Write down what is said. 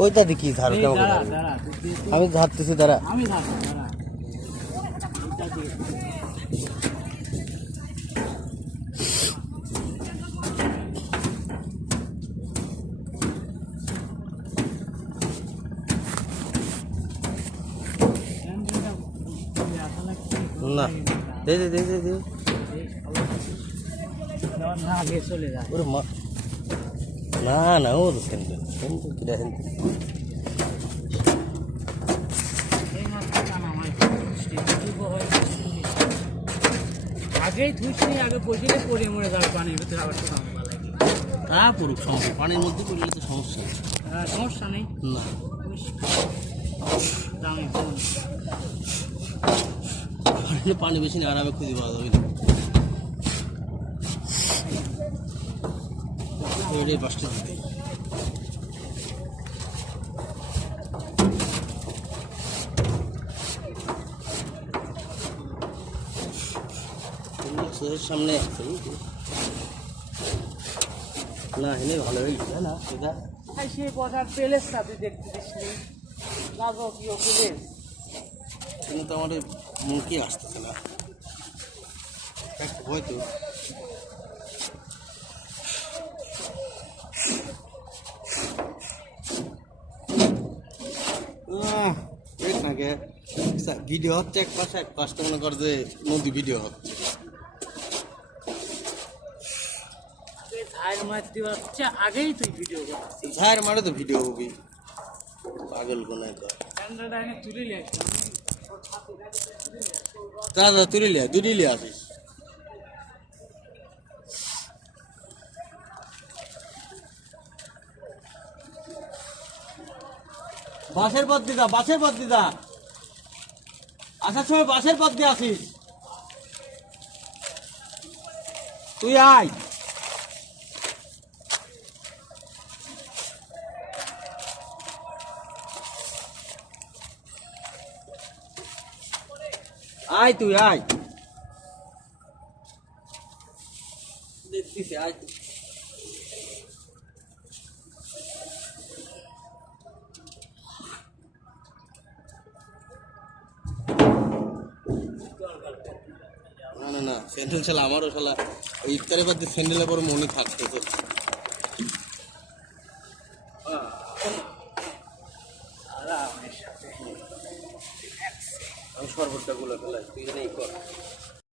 ওইটা দেখি ধার আমি ধারতেছি দাঁড়া না দে দে দে দে দে চলে যায় ওরে মা না না ও তো স্যান্ডেল স্যান্ডেল কি দেখেন আগেই ধুইছি আগে বসিলে পরে মরে যাবে পানির ভিতরে আবার তা পড়ুক সমস্যা পানির মধ্যে পড়লে তো সমস্যা সমস্যা নেই না দামি পানি বেশি না আরামে খুঁজে পাওয়া যাবে না পাঁচটা দিতে সামনে না হেলে ভালো হয়ে গেছে না সেটা সে বসার প্যালেসটা তুই দেখতে দিসনি রাজকীয় প্যালেস কিন্তু তো আমাদের মুখে আসতেছে না হয়তো ভিডিও হচ্ছে এক পাশটা মনে কর যে নদী ভিডিও হচ্ছে আগেই তুই ভিডিও করছিস ঝাড় মারে তো ভিডিও হবি পাগল কোন তুলিলে দাদা তুলিলে দুটিলে আসিস বাসের পথ দিদা আসার সময় বাসের পথ দিয়ে আসিস তুই আয় আয় তুই আয় দেখতিস আয় না স্যান্ডেল শালা আমারও শালা ইফতারের বাদ দিয়ে স্যান্ডেলের পর মনে থাকতেছে